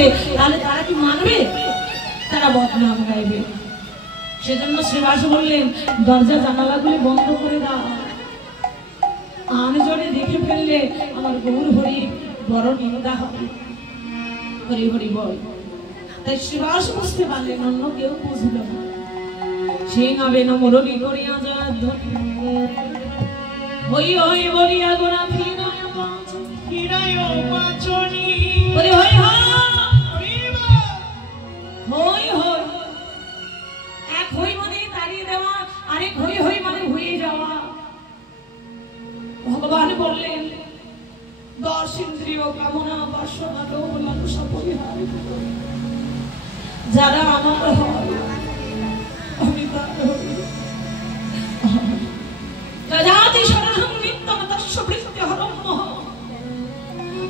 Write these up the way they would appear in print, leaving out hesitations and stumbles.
করতে, তাহলে তারা কি মানবে? তারা বদনাম গাইবে। সেজন্য শ্রীবাস বললেন, দরজা জানালাগুলি বন্ধ করে দাও, আন জোরে দেখে ফেললে আমার গৌর হরি বড় নিন্দা হবে। হরি হরি বল। তাই শ্রীবাস বুঝতে পারলেন, অন্য কেউ বুঝল না। সিং হবে না মুরলী করিয়া যাওয়ার ধ্বনি, হই হই বলিয়া গোরা ফিরায় পাচনি, হই হই হই হই। এক হই মানে তাড়িয়ে দেওয়া, আরেক হই হই মানে হয়ে যাওয়া। ভগবান বললেন, 10 ইন্দ্রিয় কামনা বাসনা লোভ লালসা পরিহার যারা আমার হয়, আমি তার হই। যজাতি শরণং নিত্যং তস্য বৃত্তি হরং মহ,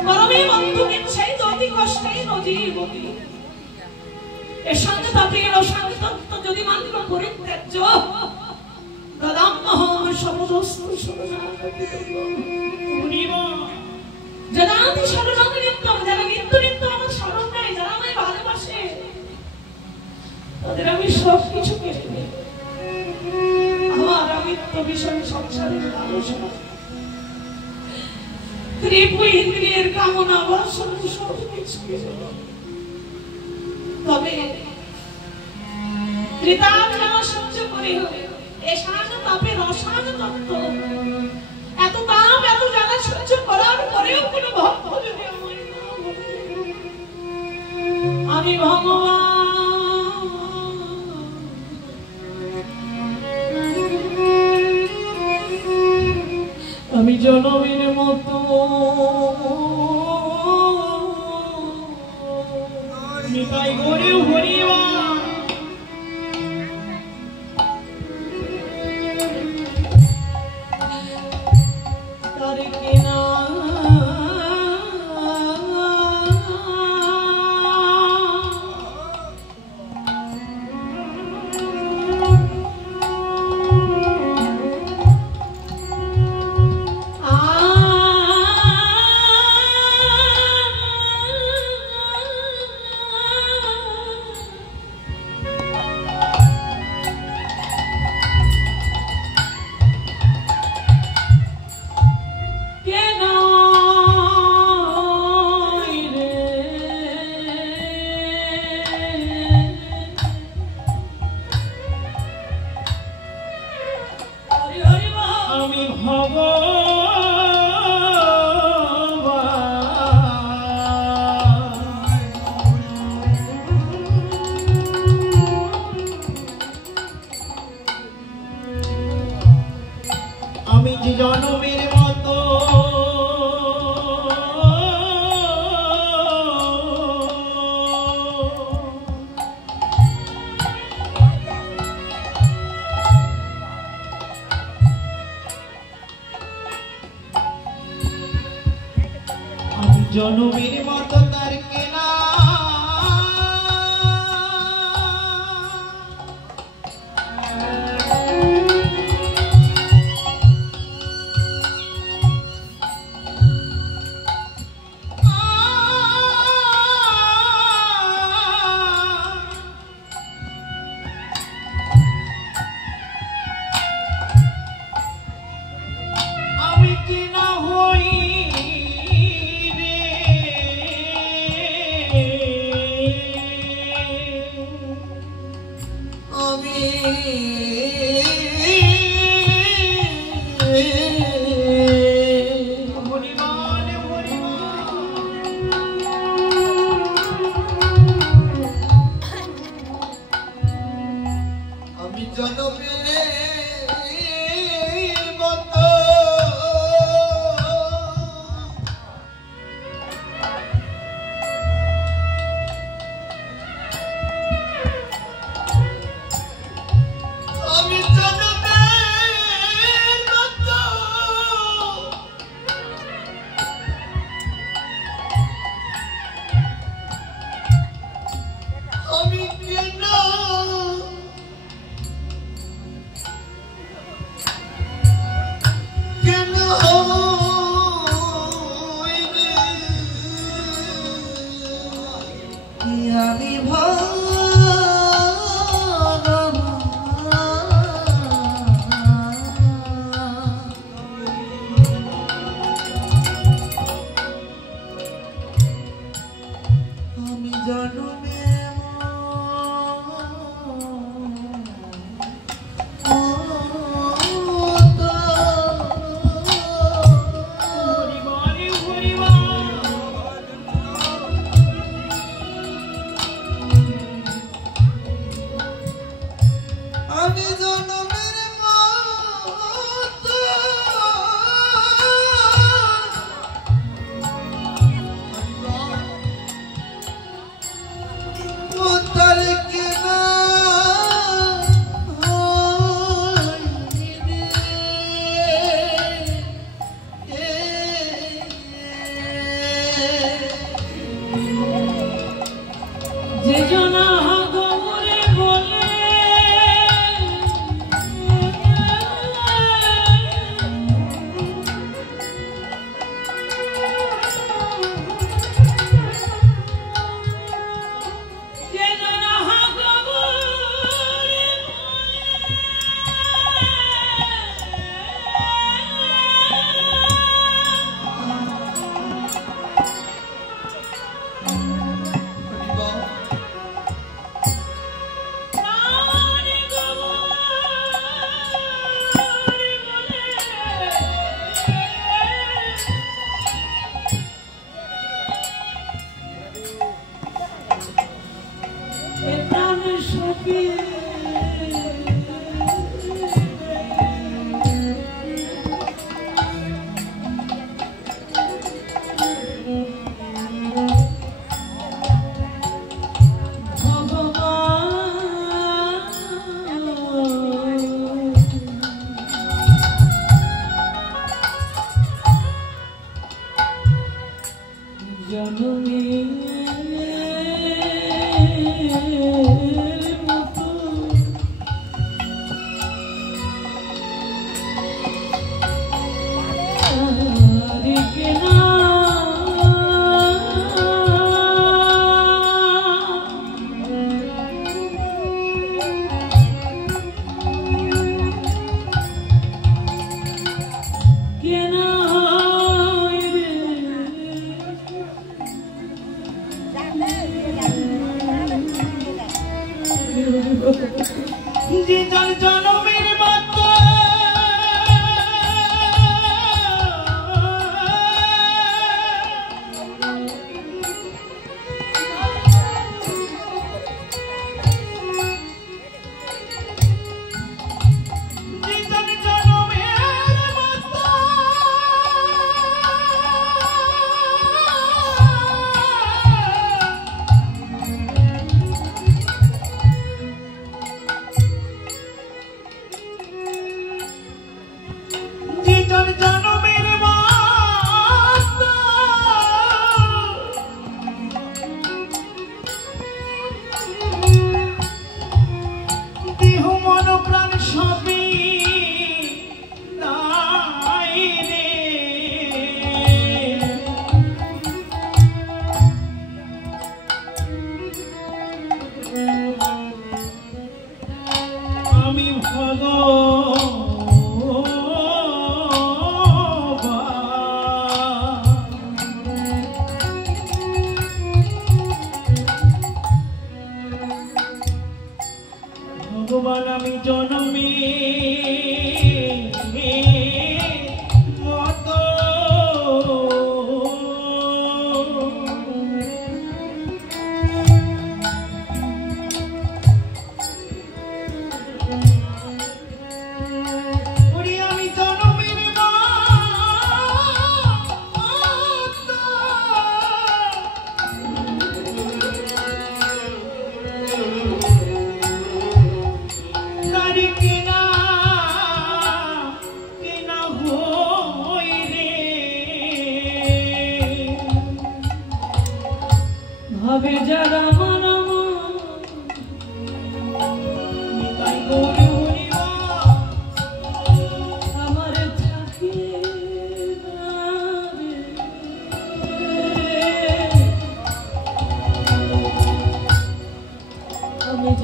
পরমে বন্ধু কিঞ্চৈ দতি কষ্টৈ নজীবতি। এ সঙ্গতাপের অসঙ্গতত্ব যদি মান্য পরিত্যাজ্য, দদাম্যহ সমদস্তু শরণাগতি। যজাতি শরণং নিত্যং, যারা নিত্য নিত্য আমার শরণ নেয়, যারা আমায় ভালোবাসে, তাদের আমি সব কিছু কেড়ে নেই। আমার আমিত্ব বিষয় সংসারের লালসা, রিপু ইন্দ্রিয়ের কামনা বাসনা সব কিছু কেড়ে নেই। তবে ত্রিতাপ যারা সহ্য করে এ সাজ তাপের অসাজ তত্ত্ব, এত তাপ এত জ্বালা সহ্য করার পরেও কোনো ভক্ত যদি আমায় না বলে, আমি ভগবান, আমি জনমের মতো নিতাই গৌরে হরিবা, তারে কেনা জনমের মতো জনমের মতো তার কেনা আমি কি না হই রে আমি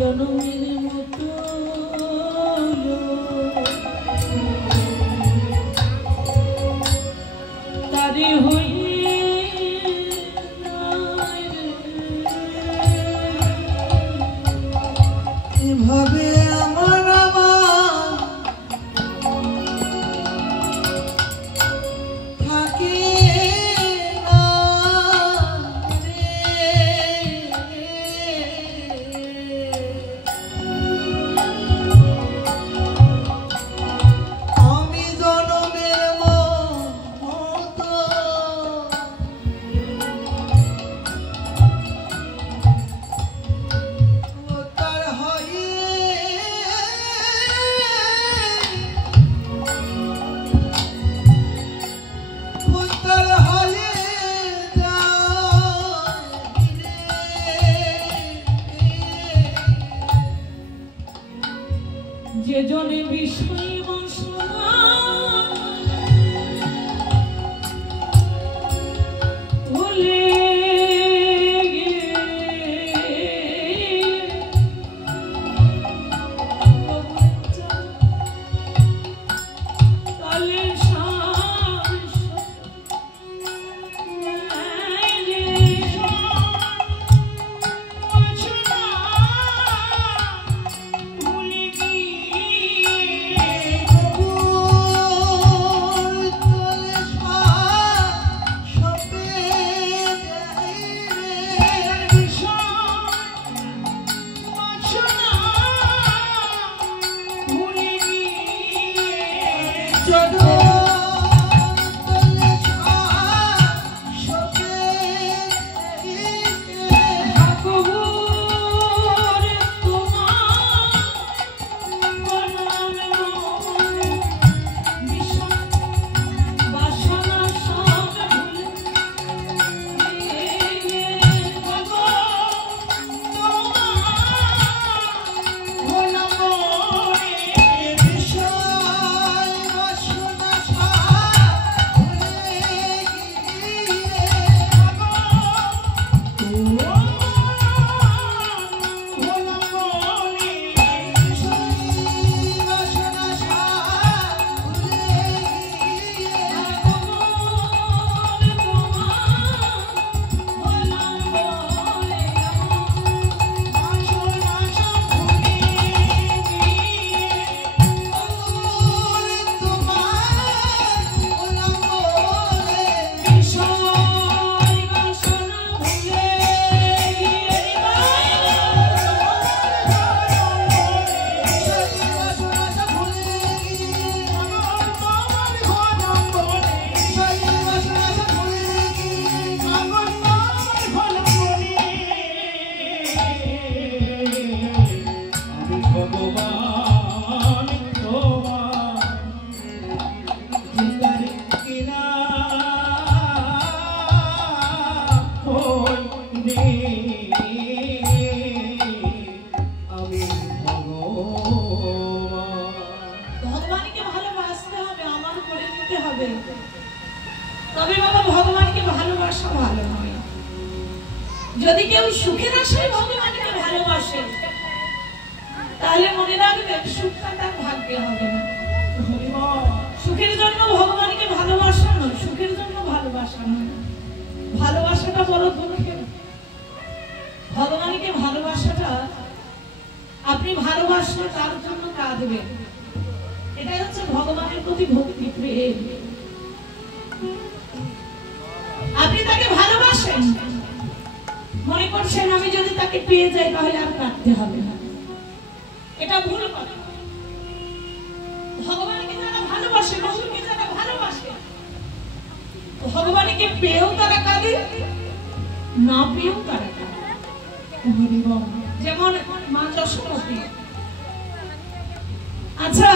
জনমের মতো তারে হই এভাবে আমার থাকে আমি জনমের মতো তার হয় তার হয় যে জনে বিষয় বাসনা ভুলে তবে বাবা ভগবানকে ভালোবাসা ভালো নয়। যদি কেউ সুখের আশায় ভগবানকে ভালোবাসে তাহলে মনে রাখবেন সুখটা তার ভাগ্যে হবে না। সুখের জন্য ভগবানকে ভালোবাসা নয়, সুখের জন্য ভালোবাসা নয়, ভালোবাসাটা বড় দুঃখের। ভগবানকে ভালোবাসাটা আপনি ভালোবাসলে তার জন্য কাঁদবেন, এটাই হচ্ছে ভগবানের প্রতি ভক্তি প্রেম। আপনি তাকে ভালোবাসেন, মনে করছেন আমি যদি তাকে পেয়ে যাই তাহলে আর কাঁদতে হবে না, এটা ভুল কথা। ভগবানকে যারা ভালোবাসে, রসুলকে যারা ভালোবাসে, ভগবানকে পেয়েও তারা কাঁদে, না পেয়েও তারা কাঁদে। যেমন মা যশোমতী, আচ্ছা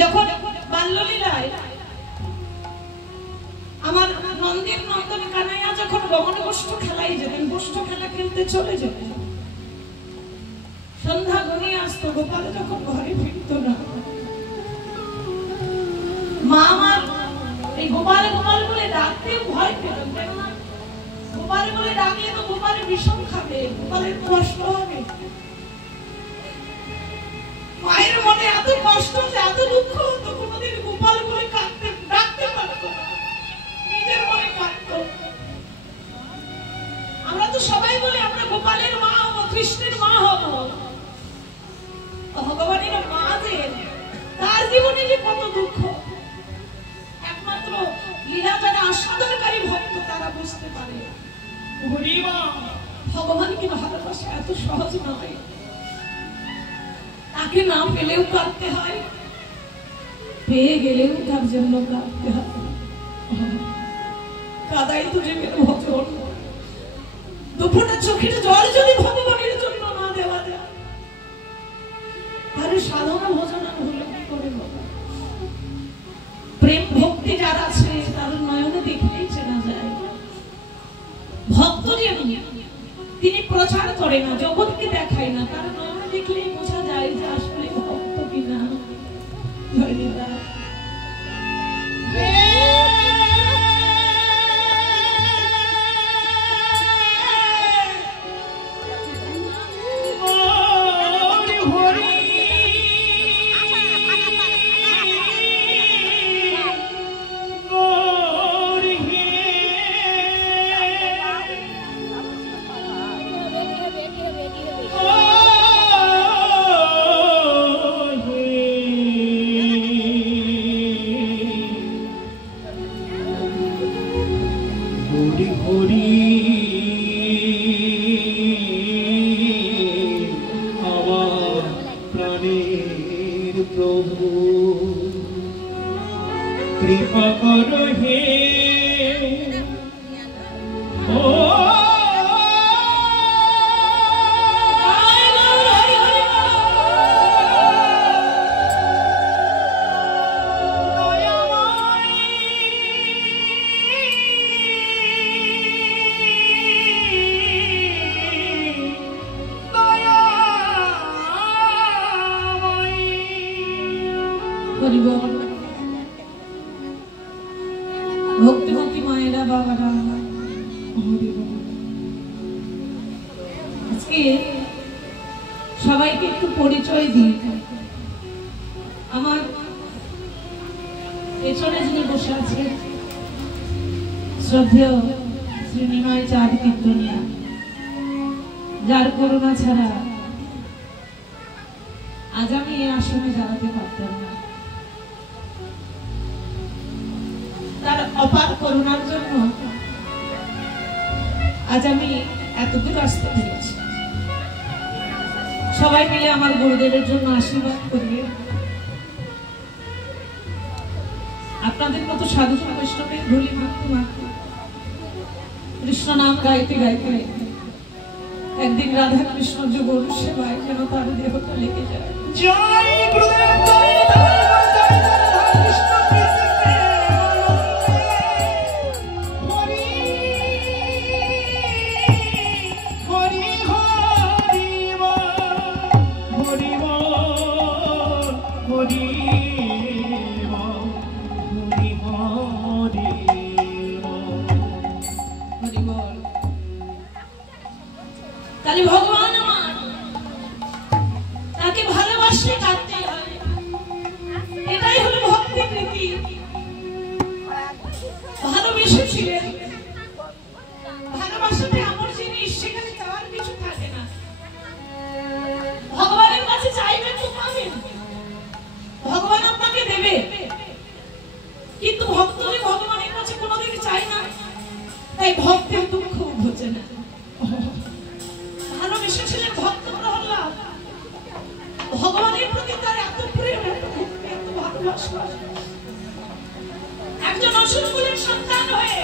যখন বাল্যলীলায় আমার নন্দের নন্দন কানাইয়া যখন গমন গোষ্ঠ খেলাই যেতেন, গোষ্ঠ খেলা খেলতে চলে যেতেন, সন্ধ্যা ঘনিয়ে আসতো, গোপাল যখন ঘরে ফিরত না, মা আমার এই গোপাল গোপাল বলে ডাকতে ভয় পেতেন। গোপাল বলে ডাকলে তো গোপালের বিষম খাবে, গোপালের কষ্ট হবে, মনে এত কষ্ট হতো, এত দুঃখ হতো, কোনোদিন গোপাল বলে ডাকতে পারতো না, নিজের মনে কাঁদতো। আমরা তো সবাই বলি আমরা গোপালের মা হবো, কৃষ্ণের মা হবো। ভগবানের মা যে তার জীবনে যে কত দুঃখ, একমাত্র লীলা যারা আস্বাদনকারী ভক্ত তারা বুঝতে পারে। ভগবানকে ভালোবাসা এত সহজ নয়, তাকে না পেলেও কাঁদতে হয়, পেয়ে গেলেও তার জন্য কাঁদতে হয়। কাদাই তো জীবের ভজন, দুপুরটা চোখের জল যদি ভগবানের জন্য না দেওয়া যায়, তাহলে সাধনা ভজনা হলো কি করে? প্রেম ভক্তি যার আছে তার নয়নে দেখলেই চেনা যায়। ভক্ত যেন তিনি প্রচার করে না, জগৎকে দেখায় না, তার নয়নে দেখলেই বোঝা যায় যে আসলে ভক্ত কিনা। ধন্যবাদ। कृपा करो हे ভক্তি ভক্তি মায়েরা বাবারা, আজকে সবাইকে একটু পরিচয় দিই। আমার পেছনে যিনি বসে আছেন শ্রদ্ধেয় শ্রী নিমাই চাঁদ কীর্তনিয়া, যার করুণা ছাড়া আজ আমি এই আসনে দাঁড়াতে পারতাম না। তার অপার করুণার জন্য আজ আমি এতদূর আসতে পেরেছি। সবাই মিলে আমার গুরুদেবের জন্য আশীর্বাদ করবে। আপনাদের মতো সাধু বৈষ্ণবের ধুলি মাখতে মাখতে, কৃষ্ণ নাম গাইতে গাইতে একদিন রাধা কৃষ্ণ যুগ সেবায় যেন তার দেহটা লেগে যায়। জয় গুরুদেব, জয় তাহলে ভগবান আমার তাকে ভালোবাসলে কাঁদতে হয়, এটাই হলো ভক্তি প্রীতি। ভালোবেসেছিলেন, ভালোবাসাতে আমার জিনিস, সেখানে চাওয়ার কিছু থাকে না। ভগবানের কাছে চাইবেন তো পাবেন, ভগবান আপনাকে দেবে। কিন্তু ভক্ত যে ভগবানের কাছে কোনোদিন চায় না, তাই ভক্তের দুঃখ বোঝে না। ভালোবেসেছিলেন ভক্ত প্রহ্লাদ, ভগবানের প্রতি তার এত প্রেম, এত ভালোবাসা। একজন অসুরকুলের সন্তান হয়ে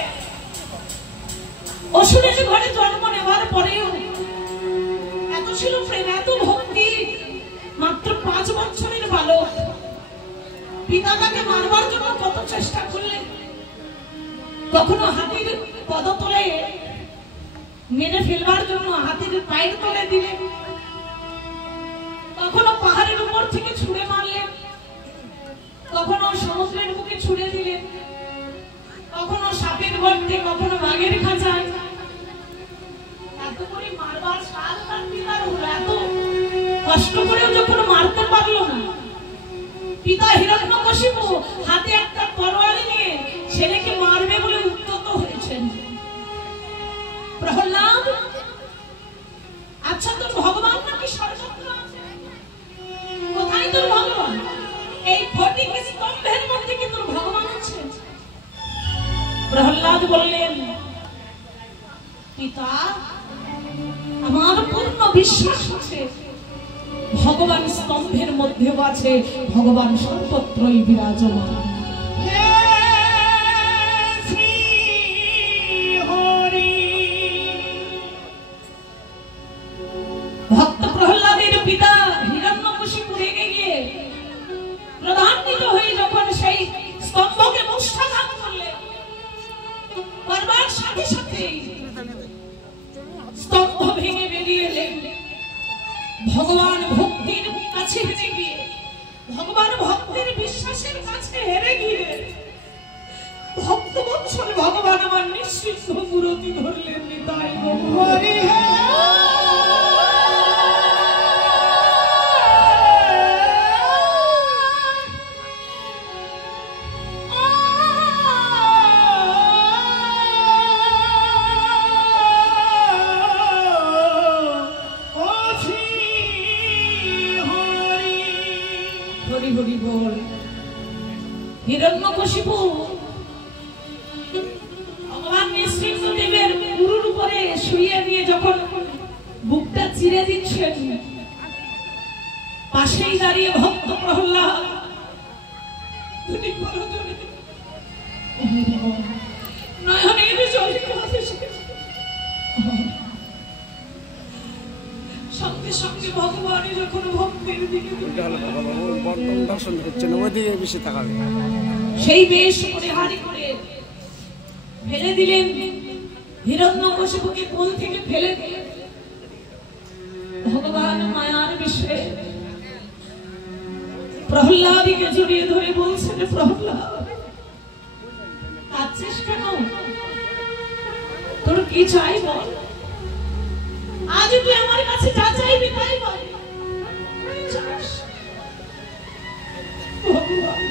অসুরের ঘরে জন্ম নেওয়ার পরেও এত ছিল প্রেম, এত ভক্তি। মাত্র 5 বছরের বালক, পিতা তাকে মারবার জন্য কত চেষ্টা করলেন। কখনো হাতির পদতলে মেরে ফেলবার জন্য হাতির পায়ের তলে দিলেন, কখনো পাহাড়ের উপর থেকে ছুঁড়ে মারলেন, কখনো সমুদ্রের বুকে ছুঁড়ে দিলেন, কখনো সাপের গর্তে, কখনো বাঘের খাঁচায়। এত করে মারবার সাল তার পিতার হলো, এত কষ্ট করেও যখন মারতে পারলো না, পিতা হিরণ্যকশিপু হাতে একটা তরোয়াল নিয়ে ছেলেকে মারবে বলে উদ্যত হয়েছেন। প্রহ্লাদ, আচ্ছা তোর ভগবান নাকি সর্বত্র আছে? কোথায় তোর ভগবান? এই ফটিক স্তম্ভের মধ্যে কি তোর ভগবান আছে? প্রহ্লাদ বললেন, পিতা, আমার পূর্ণ বিশ্বাস আছে ভগবান স্তম্ভের মধ্যেও আছে, ভগবান সর্বত্রই বিরাজমান। ভক্ত প্রহ্লাদের পিতা হিরণ্যকশিপু রেগে গিয়ে ক্রোধান্বিত হয়ে যখন সেই স্তম্ভকে মুষ্টাঘাত করলেন, করবার সাথে সাথে স্তম্ভ ভেঙে বেরিয়ে এলেন। ভগবান ভক্তির কাছে হেরে গিয়ে, ভগবান ভক্তের বিশ্বাসের কাছে হেরে গিয়ে ভক্ত বৎসল ভগবান আমার নিঃসৃত মূরতি ধরলেন। নিতাই গৌর হিরণ্যকশিপু ভগবান নৃসিংহদেবের গুরুর উপরে শুইয়ে দিয়ে যখন বুকটা চিরে দিচ্ছেন, পাশেই দাঁড়িয়ে ভক্ত প্রহ্লাদ নয়নের জলে সঙ্গে সঙ্গে ভগবান যখন ভক্তের দিকে দর্শন হচ্ছে না, ওইদিকে বেশি তাকাবে। সেই বেশ পরিহারি করে ফেলে দিলেন, হিরণ্যকশিপুকে কোল থেকে ফেলে দিলেন। ভগবান মায়ার বিষয়ে প্রহ্লাদকে জড়িয়ে ধরে বলছেন, প্রহ্লাদ, কাঁদছিস কেন? তোর কি চাই বল? আজ তুই আমার কাছে যা চাইবি তাই বল। ভগবান,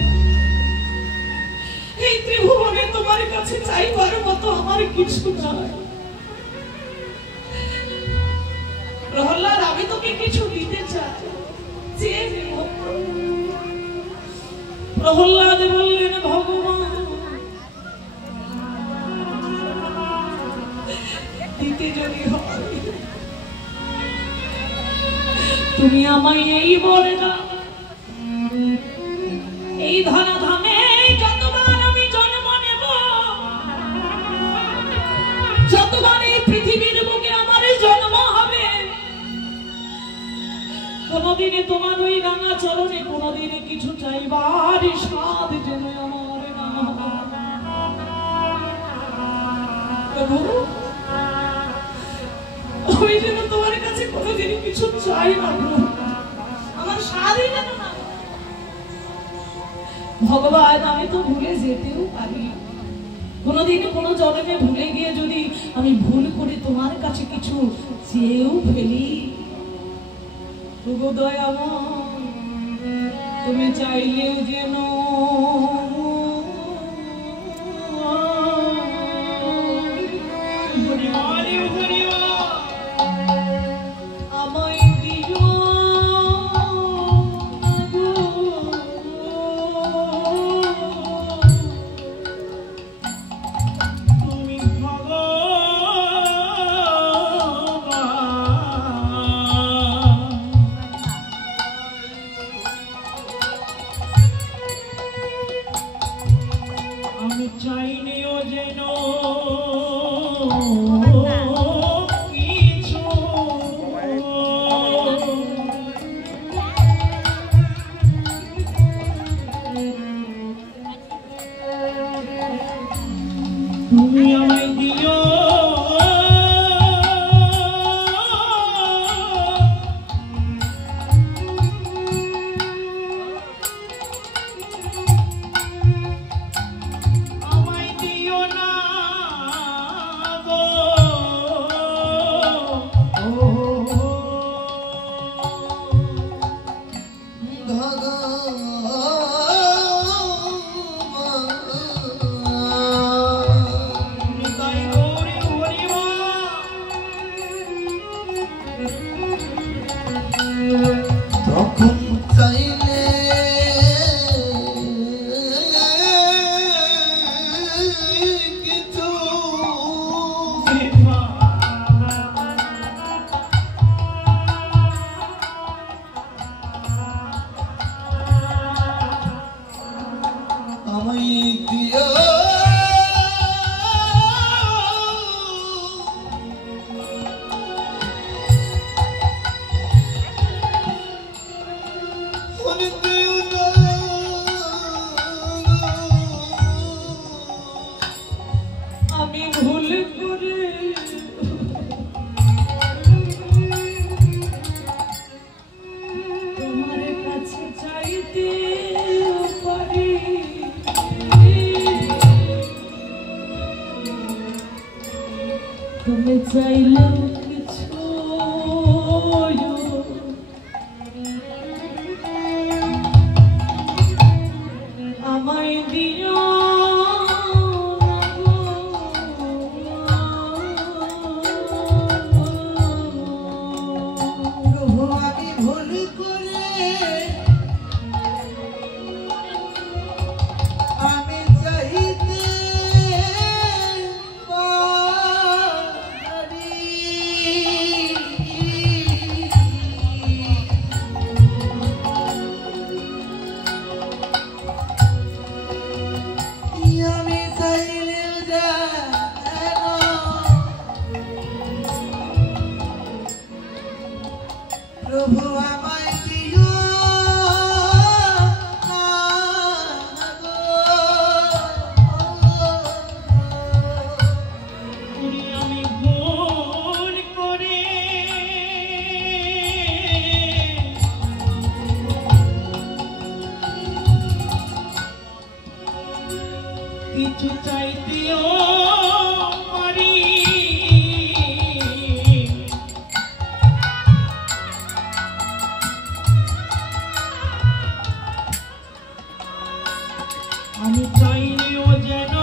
এই ত্রিভুবনে তোমার কাছে চাইবার মতো আমার কিছু নাই। প্রহ্লাদ, আমি তোকে কিছু দিতে চাই, চেয়ে নেব। প্রহ্লাদ বললেন, ভগবান, দিতে যদি হয় তুমি আমায় এই বলে না, এই ধরাধামে যতবার আমি জন্ম নেব, যতবার এই পৃথিবীর বুকে আমার জন্ম হবে, কোনদিনে তোমার ওই রাঙা চরণে কোনদিনে কিছু চাইবার স্বাদ যেন আমার না হয়। প্রভু, আমি যেন তোমার কাছে কোনদিনই কিছু চাই না, আমার স্বাদই যেন না। ভগবান, আমি তো ভুলে যেতেও পারি, কোনদিন কোনো জন্মে ভুলে গিয়ে যদি আমি ভুল করে তোমার কাছে কিছু চেয়েও ফেলি, দয়াময়, তুমি চাইলেও যেন তখন চাইলে কিছু আমি দিও আমি ভুল করে তোমার কাছে চাইতে পারি, তুমি চাইলেও কিছু আমায় দিও প্রভু আমি ভুল করে আমি চাইতে পারি আমি চাইলেও প্রভু আমায় দিও আমি ভুল করে কিছু চাইতেও পারি, আমি চাইলেও যেন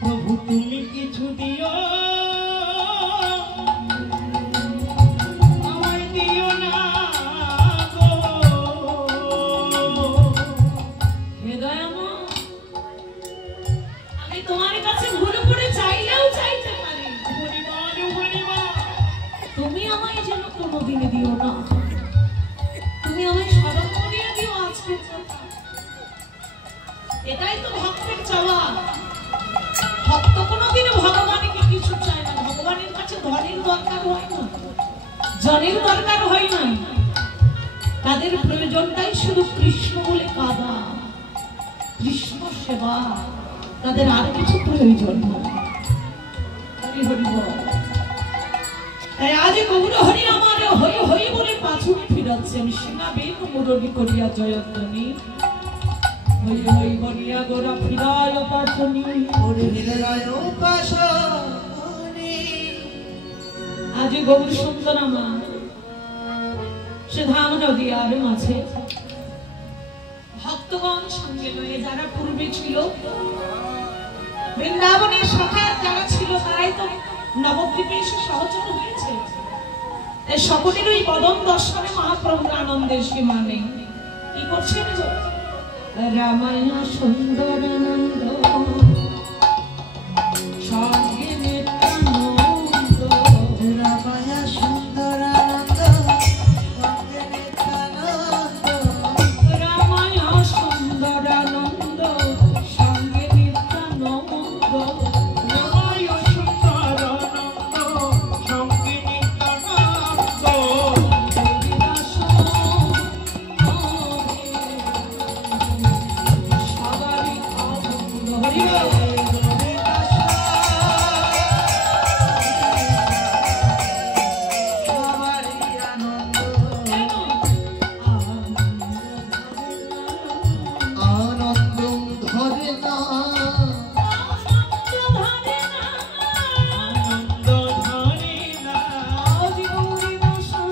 প্রভু তুমি কিছু দিও, আমায় দিও না গো। হে দয়াময়, আমি তোমার কাছে ভুল করে চাইলেও চাইতে পারি, তুমি আমায় যেন কোনোদিন দিও না, তুমি আমায় স্মরণ করিয়ে দিও আজকে। এটাই তো ভক্তের চাওয়া। ভক্ত কোনোদিন ভগবানকে কিছু চায় না, ভগবানের কাছে ধনের দরকার হয় না, জনের দরকার হয় না, তাদের প্রয়োজনটাই শুধু কৃষ্ণ বলে কাঁদা, কৃষ্ণ সেবা, তাদের আর কিছু প্রয়োজন নেই। হরি হরি বল। তাই আজ গৌর হরি আমার হরি হরি বলে পাছুরি ফিরাচ্ছেন, সিনা বেন মুরলি করিয়া জয়ধ্বনি, হরি হরি বলিয়া গোরা ফিরায় পাছুনি। আজ গৌর সুন্দর আমার সে ধাম নদীয়ার মাঝে ভক্তগণ সঙ্গে লয়ে যারা পূর্বে ছিল, বৃন্দাবনের সখার যারা ছিল, তারাই তো নবদ্বীপে এসে সহচর হয়েছে। সকলের ওই পদম দর্শনে মহাপ্রভুর আনন্দের সীমা নেই। কি করছেন রামায়ণ সুন্দর আনন্দ সঙ্গে নিত্যানন্দ, রামায়া সুন্দর আনন্দ সঙ্গে নিত্যানন্দ, রামায়ণ সুন্দর আনন্দ সঙ্গে নিত্যানন্দ, রামায় সুন্দর আনন্দ সঙ্গে নিত্যানন্দ, সবারই হরি আনন্দ ধরে না আনন্দ ধরে না, আদি গৌরী দশা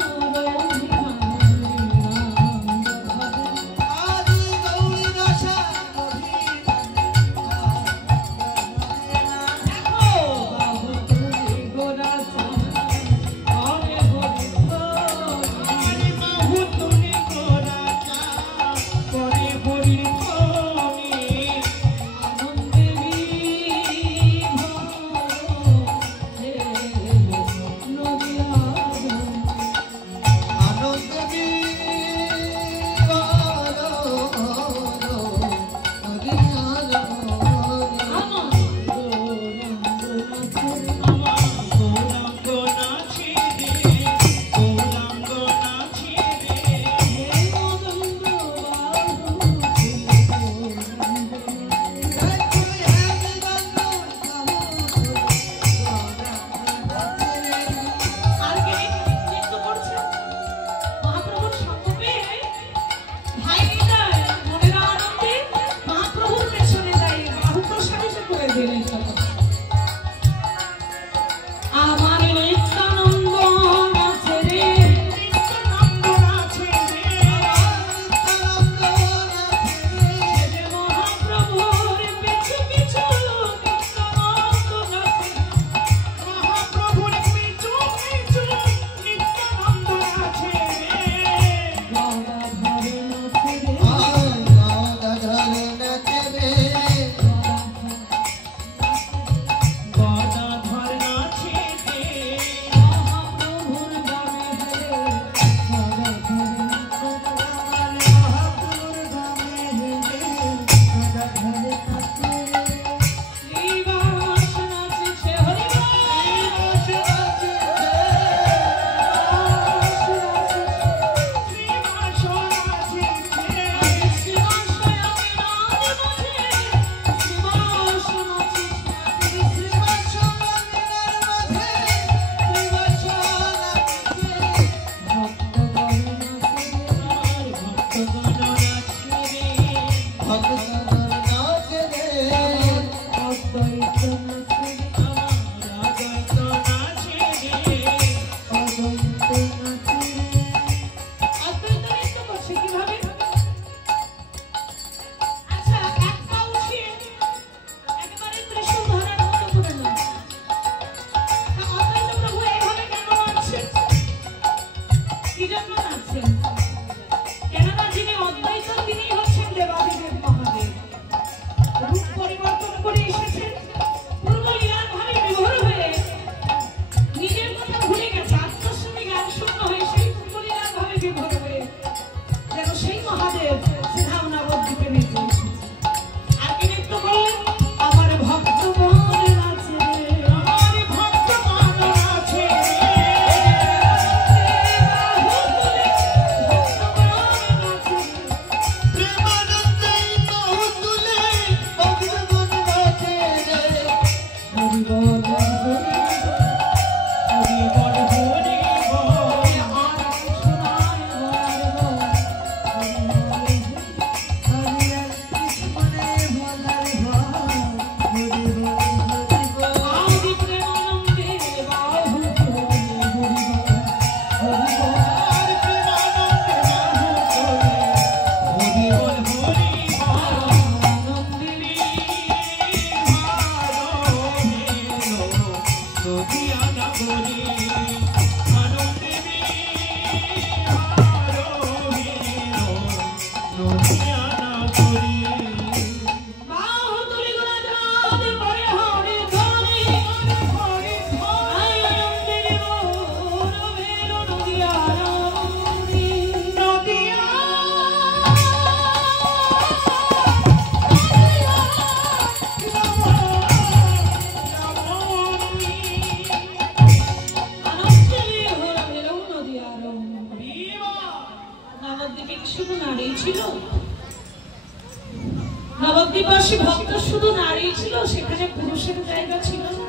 নবদ্বীপবাসী ভক্ত শুধু নারী ছিল, সেখানে পুরুষের জায়গা ছিল না।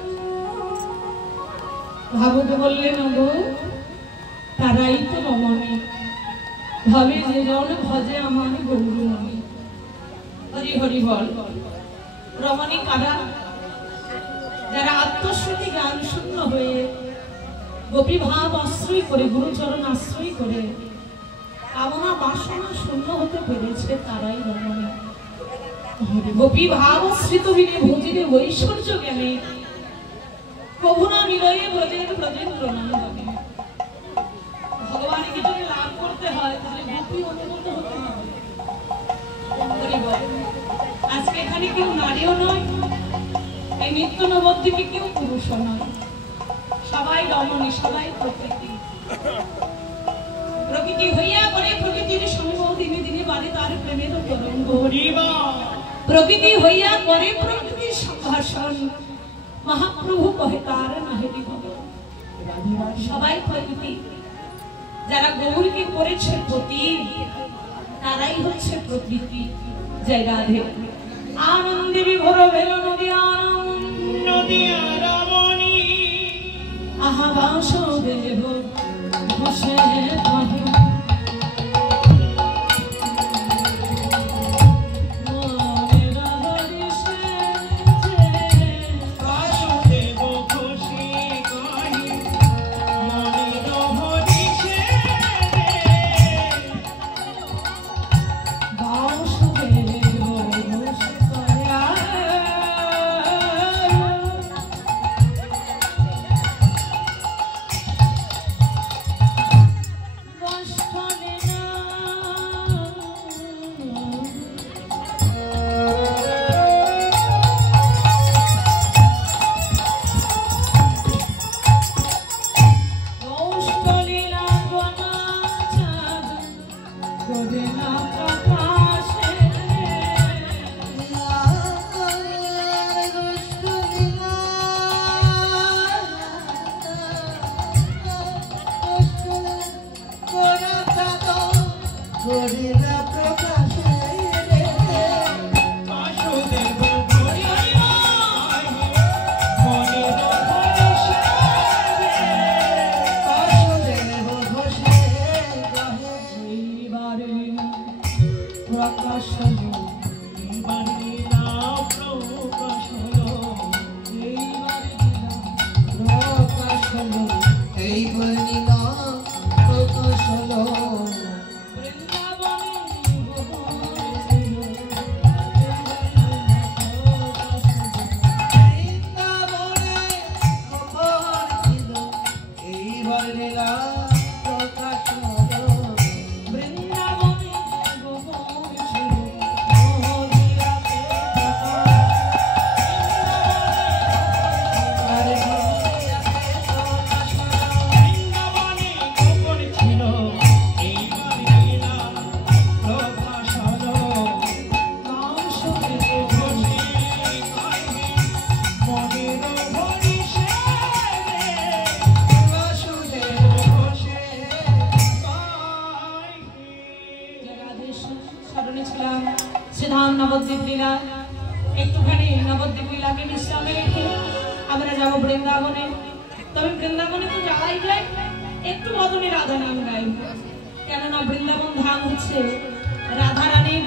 ভাবুক বললেন, গো তারাই তো রমণী, ভাবে যে জন ভজে আমার গৌরমণি। হরি হরি বল। রমণী কারা? যারা আত্মশ্রুতি গান শূন্য হয়ে গোপী ভাব আশ্রয় করে, গুরুচরণ আশ্রয় করে কামনা বাসনা শূন্য হতে পেরেছে, তারাই রমণী। গোপী ভাব আশ্রিত বিনে ভজিরে ঐশ্বর্য জ্ঞানে প্রভুনা নিলয়ে ব্রজের ব্রজেন্দ্র নন্দনে। ভগবানকে যদি লাভ করতে হয় তাহলে গোপী অনুগত হতে হবে। আজকে এখানে কেউ নারীও নয়, এই নিত্য নবদ্বীপে কেউ পুরুষও নয়, সবাই রমণী, সবাই প্রকৃতি। প্রকৃতি হইয়া করে প্রকৃতির সঙ্গ দিনে দিনে বাড়ি তার প্রেমের তরঙ্গ। প্রকৃতি হইয়া করে প্রকৃতির সংঘর্ষণ, মহাপ্রভু কহে তার নাহিতি খবর। সবাই প্রকৃতি। যারা গৌরকে করেছে প্রতি, তারাই হচ্ছে প্রকৃতি। জয় রাধে। আনন্দে বিভোর ভেল নদী নদিয়া রমণী আহা বাসুদেব বসে কহে বাসুদেব খুশি কহি মনের হরিষে বাসুদেব বসে কহে বাসুদেব খুশি কহি মনের হরিষে প্রকাশ বাড়িলা প্রকাশ হলো প্রকাশ এই বর্ণিলা প্রকাশ হলো বৃন্দাবনে খবর ছিল, এই বর্ণিলা প্রকাশ হলো আর বৃন্দাবনে গোপন ছিল এই বাড়িলা প্রকাশ হলো খুশি কহি মনের হরিষে বাসুদেব বসে স্মরণে ছিলাম শ্রীধাম নবদ্বীপ লীলা। একটুখানি নবদ্বীপ লীলাকে বিশ্রামে রেখে আমরা যাবো বৃন্দাবনে। তবে বৃন্দাবনে তো যাওয়াই যায়, একটু বদলে রাধা নাম গাইব, কেননা বৃন্দাবন ধাম হচ্ছে রাধা রানীর